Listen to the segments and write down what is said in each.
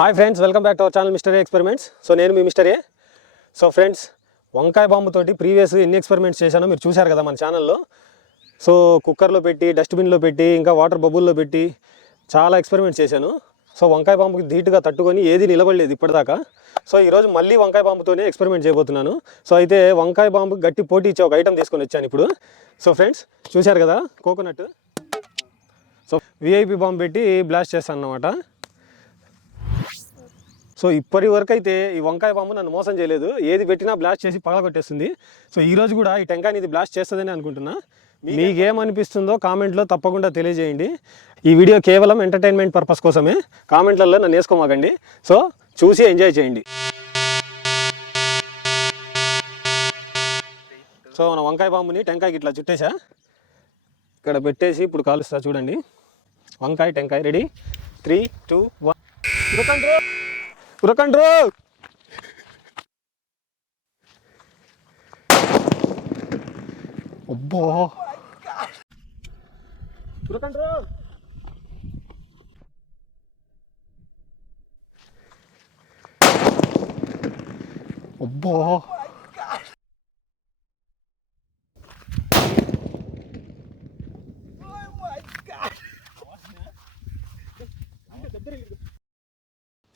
Hi friends, welcome back to our channel mister A experiments. So నేను మీ mister ఏ. So friends, వంకాయ బాంబుతోటి previous ఎన్ని experiments చేశానో మీరు చూశారు కదా మన ఛానల్లో. సో కుక్కర్లో పెట్టి, డస్ట్బిన్లో పెట్టి, ఇంకా వాటర్ బబుల్లో పెట్టి చాలా ఎక్స్పెరిమెంట్స్ చేశాను. సో వంకాయ బాంబుకి ధీటుగా తట్టుకొని ఏది నిలబడలేదు ఇప్పటిదాకా. సో ఈరోజు మళ్ళీ వంకాయ బాంబుతోనే ఎక్స్పెరిమెంట్ చేయబోతున్నాను. సో అయితే వంకాయ బాంబుకి గట్టి పోటీ ఇచ్చే ఒక ఐటమ్ తీసుకొని వచ్చాను ఇప్పుడు. సో ఫ్రెండ్స్ చూశారు కదా, కోకోనట్. సో విఐపి బాంబు పెట్టి బ్లాస్ట్ చేస్తాను అన్నమాట. సో ఇప్పటి వరకు అయితే ఈ వంకాయ బాంబు నన్ను మోసం చేయలేదు, ఏది పెట్టినా బ్లాస్ట్ చేసి పగలగొట్టేస్తుంది. సో ఈరోజు కూడా ఈ టెంకాయని ఇది బ్లాస్ట్ చేస్తుందని అనుకుంటున్నా. మీకేమనిపిస్తుందో కామెంట్లో తప్పకుండా తెలియజేయండి. ఈ వీడియో కేవలం ఎంటర్టైన్మెంట్ పర్పస్ కోసమే, కామెంట్లలో నన్ను వేసుకోమాకండి. సో చూసి ఎంజాయ్ చేయండి. సో మన వంకాయ బాంబుని టెంకాయకి ఇట్లా చుట్టేసా, ఇక్కడ పెట్టేసి ఇప్పుడు కాలుస్తా చూడండి. వంకాయ టెంకాయ రెడీ. 3, 2, 1 ఉరకండ్రు. అబ్బా ఉరకండ్రు. అబ్బా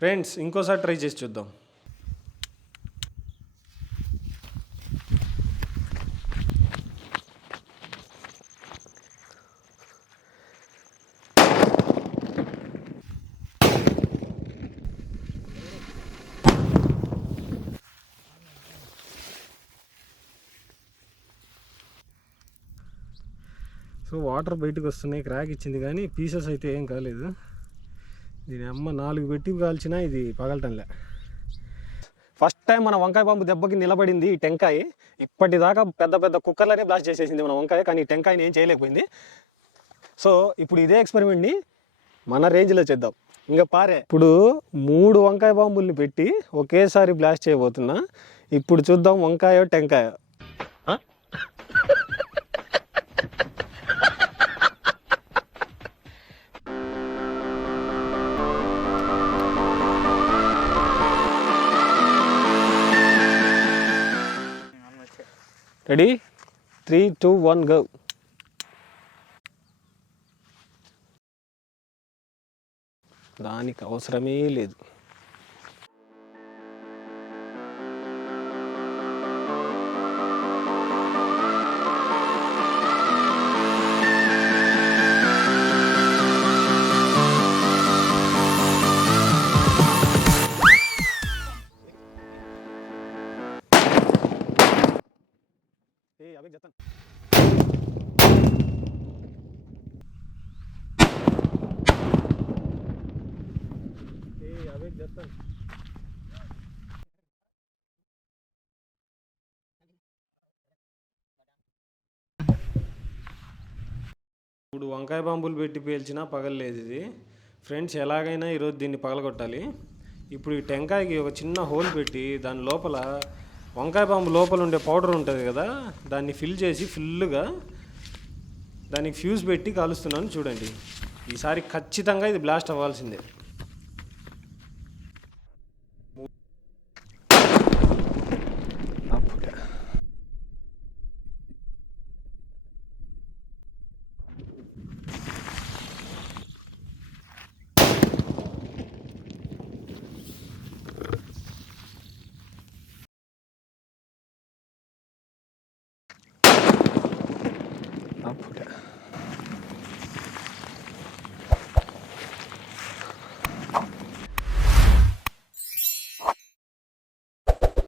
ఫ్రెండ్స్, ఇంకోసారి ట్రై చేసి చూద్దాం. సో వాటర్ బయటకు వస్తున్నాయి, క్రాక్ ఇచ్చింది కానీ పీసెస్ అయితే ఏం కాలేదు. దీని అమ్మ 4 పెట్టి కాల్చినా ఇది పగలటంలే. ఫస్ట్ టైం మన వంకాయ బాంబు దెబ్బకి నిలబడింది ఈ టెంకాయ. ఇప్పటిదాకా పెద్ద పెద్ద కుక్కర్లనే బ్లాస్ట్ చేసేసింది మన వంకాయ, కానీ ఈ టెంకాయని ఏం చేయలేకపోయింది. సో ఇప్పుడు ఇదే ఎక్స్పెరిమెంట్ని మన రేంజ్లో చేద్దాం. ఇంకా పారే. ఇప్పుడు 3 వంకాయ బాంబుల్ని పెట్టి ఒకేసారి బ్లాస్ట్ చేయబోతున్నా. ఇప్పుడు చూద్దాం వంకాయ టెంకాయ. Ready, 3, 2, 1 go. దానికి అవసరమే లేదు. ఇప్పుడు వంకాయ బాంబులు పెట్టి పేల్చినా పగలలేదు ఇది. ఫ్రెండ్స్, ఎలాగైనా ఈరోజు దీన్ని పగలగొట్టాలి. ఇప్పుడు ఈ టెంకాయకి ఒక చిన్న హోల్ పెట్టి దాని లోపల వంకాయ బాంబు లోపల ఉండే పౌడర్ ఉంటుంది కదా, దాన్ని ఫిల్ చేసి ఫుల్గా దానికి ఫ్యూజ్ పెట్టి కాలుస్తున్నాను చూడండి. ఈసారి ఖచ్చితంగా ఇది బ్లాస్ట్ అవ్వాల్సిందే.